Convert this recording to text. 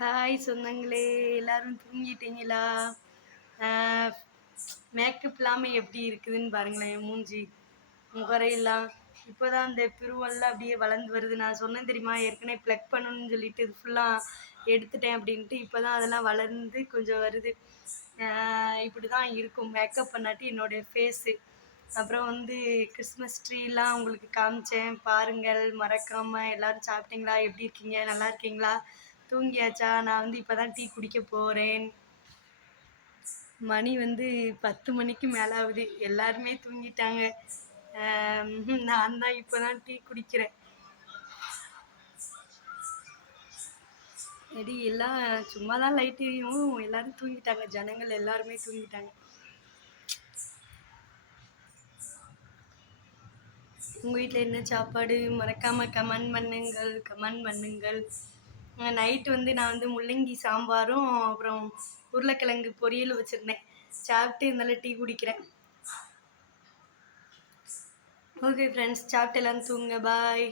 Hi சொந்தங்களே எல்லாரும் தூங்கிட்டீங்களா? Makeup இல்லாமல் எப்படி இருக்குதுன்னு பாருங்களேன் மூஞ்சி முகரையெல்லாம். இப்போதான் அந்த பிருவெல்லாம் அப்படியே வளர்ந்து வருது. நான் சொன்னேன் தெரியுமா ஏற்கனவே ப்ளக் பண்ணணும்னு சொல்லிட்டு இது ஃபுல்லாக எடுத்துட்டேன் அப்படின்ட்டு இப்போ தான் அதெல்லாம் வளர்ந்து கொஞ்சம் வருது. இப்படி தான் இருக்கும். மேக்கப் பண்ணாட்டி என்னுடைய ஃபேஸு அப்புறம் வந்து கிறிஸ்மஸ் ட்ரீலாம் உங்களுக்கு காமிச்சேன். பாருங்கள் மறக்காமல் எல்லோரும் சாப்பிட்டீங்களா? எப்படி இருக்கீங்க? நல்லா இருக்கீங்களா? தூங்கியாச்சா? நான் வந்து இப்போ தான் டீ குடிக்க போகிறேன் மணி வந்து பத்து மணிக்கு மேலே ஆகுது எல்லாருமே தூங்கிட்டாங்க. நான் தான் இப்போ தான் டீ குடிக்கிறேன். எடி எல்லாம் சும்மா தான் லைட் எரியும். தூங்கிட்டாங்க. ஜனங்கள் எல்லாருமே தூங்கிட்டாங்க. உங்கள் வீட்டில் என்ன சாப்பாடு? மறக்காமல் கமெண்ட் பண்ணுங்கள். கமெண்ட் பண்ணுங்கள். நைட்டு வந்து நான் வந்து முள்ளங்கி சாம்பாரும் அப்புறம் உருளைக்கிழங்கு பொரியல் வச்சுருந்தேன். சாப்பிட்டு இருந்தாலும் டீ குடிக்கிறேன். ஓகே ஃப்ரெண்ட்ஸ் சாப்பிட்டு எல்லாம் தூங்க. பாய்